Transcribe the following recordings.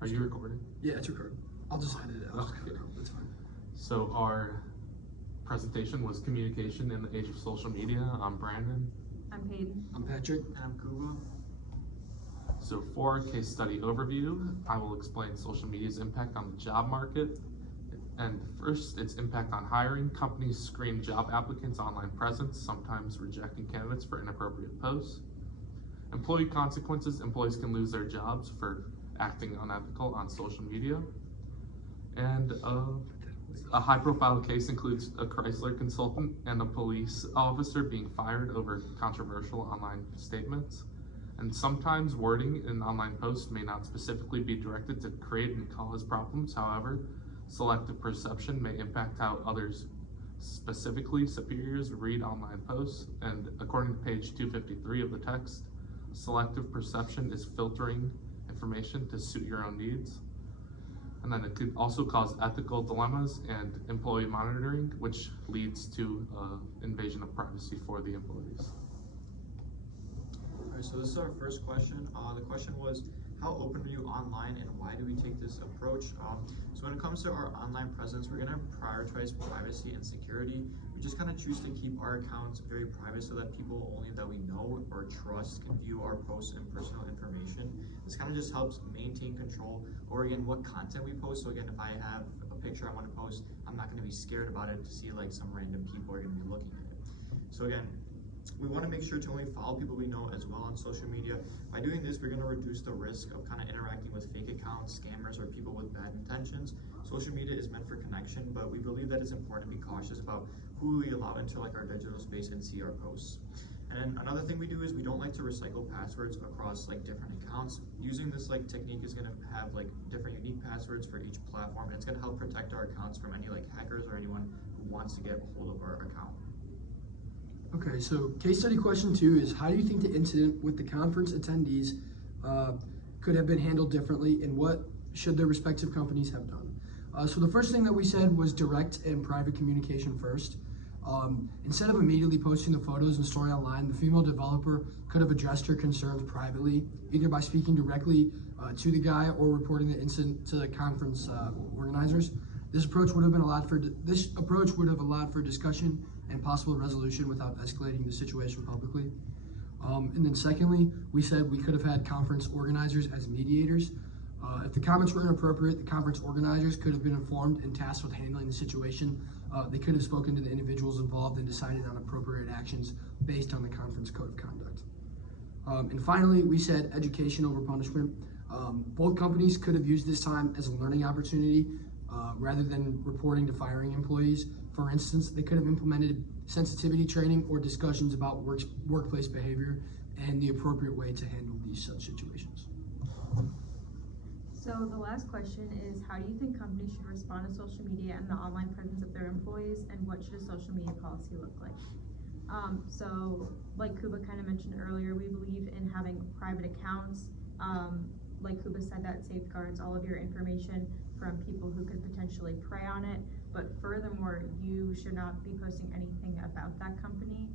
Are you recording? Yeah, it's recording. I'll just edit it out. Okay. That's fine. So our presentation was communication in the age of social media. I'm Brandon. I'm Hayden. I'm Patrick. And I'm Kuba. So for our case study overview, I will explain social media's impact on the job market. And first, its impact on hiring. Companies screen job applicants' online presence, sometimes rejecting candidates for inappropriate posts. Employee consequences. Employees can lose their jobs for acting unethical on social media. And a high-profile case includes a Chrysler consultant and a police officer being fired over controversial online statements. And sometimes wording in online posts may not specifically be directed to create and cause problems. However, selective perception may impact how others, specifically superiors, read online posts. And according to page 253 of the text, selective perception is filtering information to suit your own needs. And then it could also cause ethical dilemmas and employee monitoring, which leads to invasion of privacy for the employees. All right, so this is our first question. The question was, how open are you online and why do we take this approach? So when it comes to our online presence, we're gonna prioritize privacy and security. We just kind of choose to keep our accounts very private so that people only that we know or trust can view our posts and personal information. This kind of just helps maintain control over, again, what content we post. So again, if I have a picture I want to post, I'm not gonna be scared about it to see like some random people are gonna be looking at it. So again, we want to make sure to only follow people we know as well on social media. By doing this, we're going to reduce the risk of kind of interacting with fake accounts, scammers, or people with bad intentions. Social media is meant for connection, but we believe that it's important to be cautious about who we allow into like our digital space and see our posts. And then another thing we do is we don't like to recycle passwords across like different accounts. Using this like technique is going to have like different unique passwords for each platform, and it's going to help protect our accounts from any like hackers or anyone who wants to get a hold of our account. Okay, so case study question 2 is, how do you think the incident with the conference attendees could have been handled differently, and what should their respective companies have done? So the first thing that we said was direct and private communication first. Instead of immediately posting the photos and story online, the female developer could have addressed her concerns privately, either by speaking directly to the guy or reporting the incident to the conference organizers. This approach would have allowed for discussion and possible resolution without escalating the situation publicly. And then secondly, we said we could have had conference organizers as mediators. If the comments were inappropriate, the conference organizers could have been informed and tasked with handling the situation. They could have spoken to the individuals involved and decided on appropriate actions based on the conference code of conduct. And finally, we said education over punishment. Both companies could have used this time as a learning opportunity rather than reporting to firing employees. For instance, they could have implemented sensitivity training or discussions about workplace behavior and the appropriate way to handle these such situations. So the last question is, how do you think companies should respond to social media and the online presence of their employees, and what should a social media policy look like? So like Kuba kind of mentioned earlier, we believe in having private accounts. Like Kuba said, that safeguards all of your information from people who could potentially prey on it. But furthermore, you should not be posting anything about that company.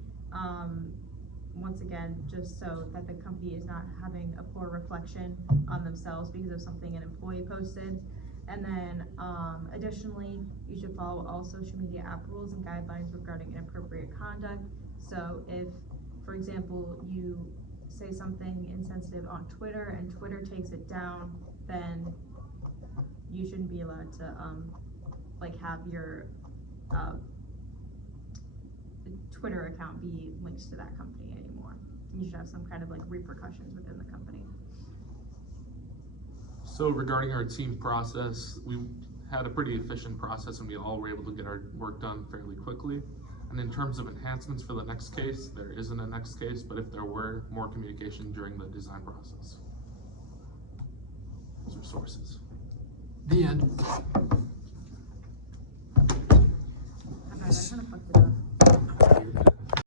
Once again, just so that the company is not having a poor reflection on themselves because of something an employee posted. And then additionally, you should follow all social media app rules and guidelines regarding inappropriate conduct. So if, for example, you say something insensitive on Twitter and Twitter takes it down, then you shouldn't be allowed to like have your Twitter account be linked to that company anymore. You should have some kind of like repercussions within the company. So regarding our team process, we had a pretty efficient process and we all were able to get our work done fairly quickly. And in terms of enhancements for the next case, there isn't a next case, but if there were, more communication during the design process. Those are sources. The end. Okay, I kind of fucked it up.